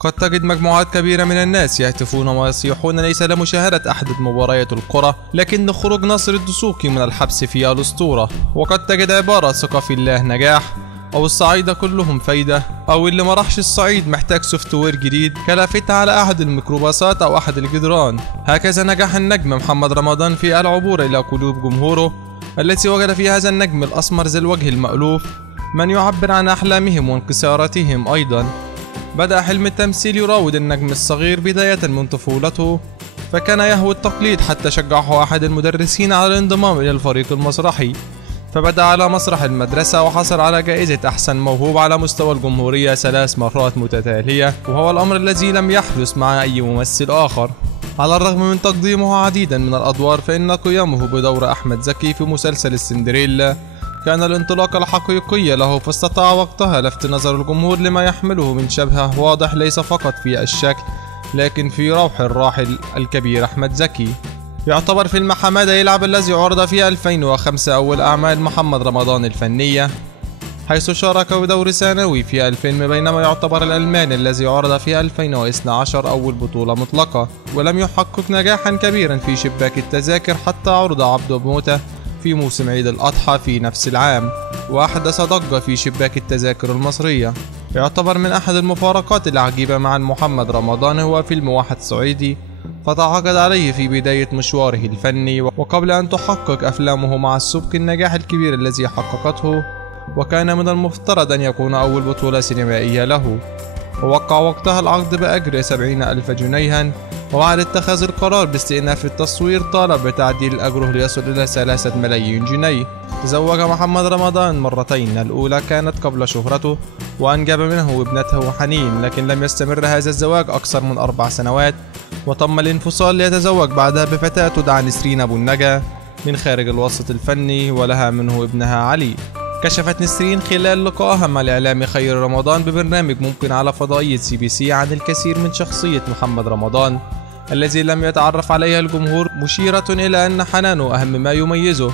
قد تجد مجموعات كبيرة من الناس يهتفون ويصيحون ليس لمشاهدة أحد مباريات الكرة لكن خروج ناصر الدسوقي من الحبس في الأسطورة. وقد تجد عبارة ثقة في الله نجاح، أو الصعايدة كلهم فايدة، أو اللي ما راحش الصعيد محتاج سوفت وير جديد كلافتة على أحد الميكروباصات أو أحد الجدران. هكذا نجح النجم محمد رمضان في العبور إلى قلوب جمهوره التي وجد في هذا النجم الأسمر ذي الوجه المألوف من يعبر عن أحلامهم وانكساراتهم أيضا. بدأ حلم التمثيل يراود النجم الصغير بداية من طفولته، فكان يهوى التقليد حتى شجعه أحد المدرسين على الانضمام إلى الفريق المسرحي، فبدأ على مسرح المدرسة وحصل على جائزة أحسن موهوب على مستوى الجمهورية 3 مرات متتالية، وهو الأمر الذي لم يحدث مع أي ممثل آخر. على الرغم من تقديمه عديدا من الأدوار فإن قيامه بدور أحمد زكي في مسلسل السندريلا كان الانطلاقة الحقيقية له، فاستطاع وقتها لفت نظر الجمهور لما يحمله من شبه واضح ليس فقط في الشكل لكن في روح الراحل الكبير أحمد زكي. يعتبر فيلم حمادة يلعب الذي عرض في 2005 أول أعمال محمد رمضان الفنية، حيث شارك بدور ثانوي في الفيلم، بينما يعتبر الألماني الذي عرض في 2012 أول بطولة مطلقة. ولم يحقق نجاحا كبيرا في شباك التذاكر حتى عرض عبده موتة في موسم عيد الأضحى في نفس العام، وأحدث ضجة في شباك التذاكر المصرية. يعتبر من أحد المفارقات العجيبة مع محمد رمضان هو فيلم واحد صعيدي فتعاقد عليه في بداية مشواره الفني وقبل أن تحقق أفلامه مع السبق النجاح الكبير الذي حققته، وكان من المفترض أن يكون أول بطولة سينمائية له. ووقع وقتها العقد بأجر 70,000 جنيها، وبعد اتخاذ القرار باستئناف التصوير طالب بتعديل أجره ليصل إلى 3 ملايين جنيه. تزوج محمد رمضان مرتين، الأولى كانت قبل شهرته وأنجب منه ابنته حنين، لكن لم يستمر هذا الزواج أكثر من 4 سنوات، وتم الانفصال ليتزوج بعدها بفتاة تدعى نسرين أبو النجا من خارج الوسط الفني ولها منه ابنها علي. كشفت نسرين خلال لقائها مع الإعلامي خير رمضان ببرنامج ممكن على فضائية CBC عن الكثير من شخصية محمد رمضان الذي لم يتعرف عليها الجمهور، مشيرة إلى أن حنانه أهم ما يميزه،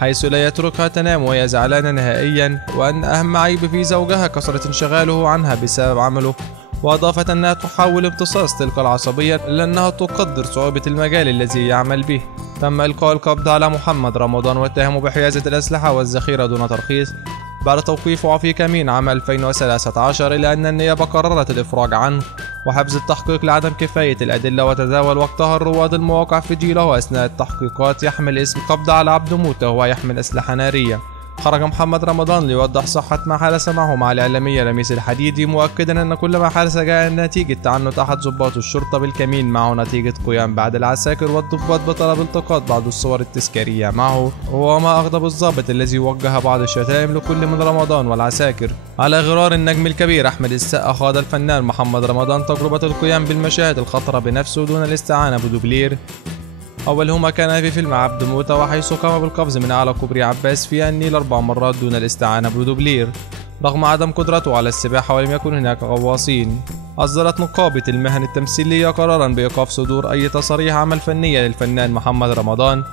حيث لا يتركها تنام وهي زعلانة نهائيا، وأن أهم عيب في زوجها كثرة انشغاله عنها بسبب عمله، وأضافت أنها تحاول امتصاص تلك العصبية إلا أنها تقدر صعوبة المجال الذي يعمل به. تم إلقاء القبض على محمد رمضان واتهمه بحيازة الأسلحة والذخيرة دون ترخيص بعد توقيفه في كمين عام 2013، إلا أن النيابة قررت الإفراج عنه وحبس التحقيق لعدم كفاية الأدلة. وتداول وقتها الرواد المواقع في جيله أثناء التحقيقات يحمل اسم قبض على عبده موتة وهو يحمل أسلحة نارية. خرج محمد رمضان ليوضح صحة ما حدث معه مع الإعلامية لميس الحديدي، مؤكدا أن كل ما حدث جاء نتيجة تعنت أحد ضباط الشرطة بالكمين معه نتيجة قيام بعض العساكر والضباط بطلب التقاط بعض الصور التذكارية معه، وما أغضب الضابط الذي وجه بعض الشتائم لكل من رمضان والعساكر. على غرار النجم الكبير أحمد السقا خاض الفنان محمد رمضان تجربة القيام بالمشاهد الخطرة بنفسه دون الاستعانة بدوبلير. أولهما كان في فيلم عبد موتة، وحيث قام بالقفز من أعلى كوبري عباس في النيل 4 مرات دون الاستعانة بدوبلير رغم عدم قدرته على السباحة ولم يكن هناك غواصين. أصدرت نقابة المهن التمثيلية قرارا بإيقاف صدور أي تصاريح عمل فنية للفنان محمد رمضان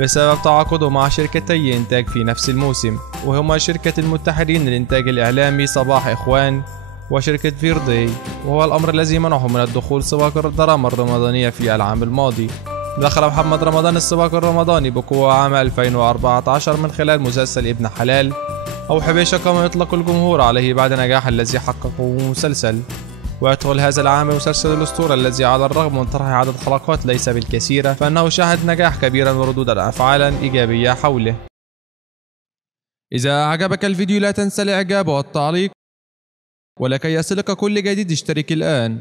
بسبب تعاقده مع شركتي إنتاج في نفس الموسم، وهما شركة المتحدين للإنتاج الإعلامي صباح إخوان وشركة فيردي، وهو الأمر الذي منعه من الدخول سباق الدراما الرمضانية في العام الماضي. دخل محمد رمضان السباق الرمضاني بقوة عام 2014 من خلال مسلسل ابن حلال أو حبيشة كما يطلق الجمهور عليه بعد نجاح الذي حققه مسلسل. ويدخل هذا العام مسلسل الأسطورة الذي على الرغم من طرح عدد حلقات ليس بالكثيرة فإنه شهد نجاح كبيرا وردودا أفعالا إيجابية حوله. إذا أعجبك الفيديو لا تنسى الإعجاب والتعليق، ولكي يصلك كل جديد اشترك الآن.